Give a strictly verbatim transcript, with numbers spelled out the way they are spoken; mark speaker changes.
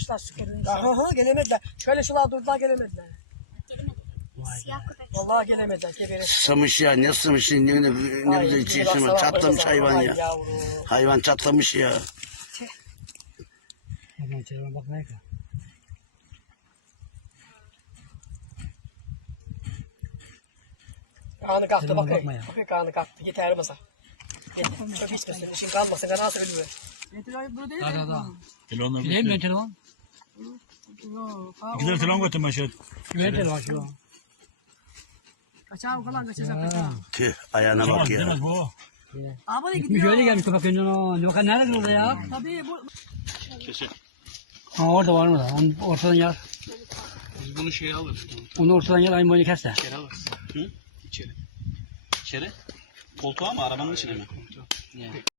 Speaker 1: Gelmişler süpürün. Aha gelemediler. Şöyle şuralar durdular gelemediler.
Speaker 2: Siyah köpek.
Speaker 1: Vallahi gelemediler. Geberi.
Speaker 3: Susamış ya, ne susamış, ne, ne, ne güzel içiyorsun, çatlamış hayvan ya. Hayvan çatlamış ya.
Speaker 4: Aman telefona bak ne kadar.
Speaker 1: Kanı kalktı
Speaker 4: Telefona
Speaker 1: bakayım.
Speaker 4: bakma ya.
Speaker 1: Bakayım kanı kalktı. Yeter masa. Çok içmesin. İşin kalmasın. Kanı ölüyor.
Speaker 4: Daha daha daha.
Speaker 5: Telefonla
Speaker 4: Bileyim ben
Speaker 5: götür.
Speaker 4: telefon.
Speaker 5: İki tane telefon götürme aşağı.
Speaker 4: Güven telefon şu an.
Speaker 1: Kaçağı falan kaçacak kaçağı.
Speaker 3: Tüh, ayağına bak ya.
Speaker 5: Demem o.
Speaker 1: Abi
Speaker 4: Gitmiş öyle gelmiş köpek önünden o. Ne kadar nerede orada ya?
Speaker 1: Tabii bu.
Speaker 5: Kesin.
Speaker 4: Ha orada var mı da? Onu ortadan yar.
Speaker 5: Biz bunu şeye alırız.
Speaker 4: Onu ortadan yar aynı boyunu kes de.
Speaker 5: İçeri alırız. Hı? İçeri. İçeri. Koltuğa mı? Arabanın içine mi? Niye?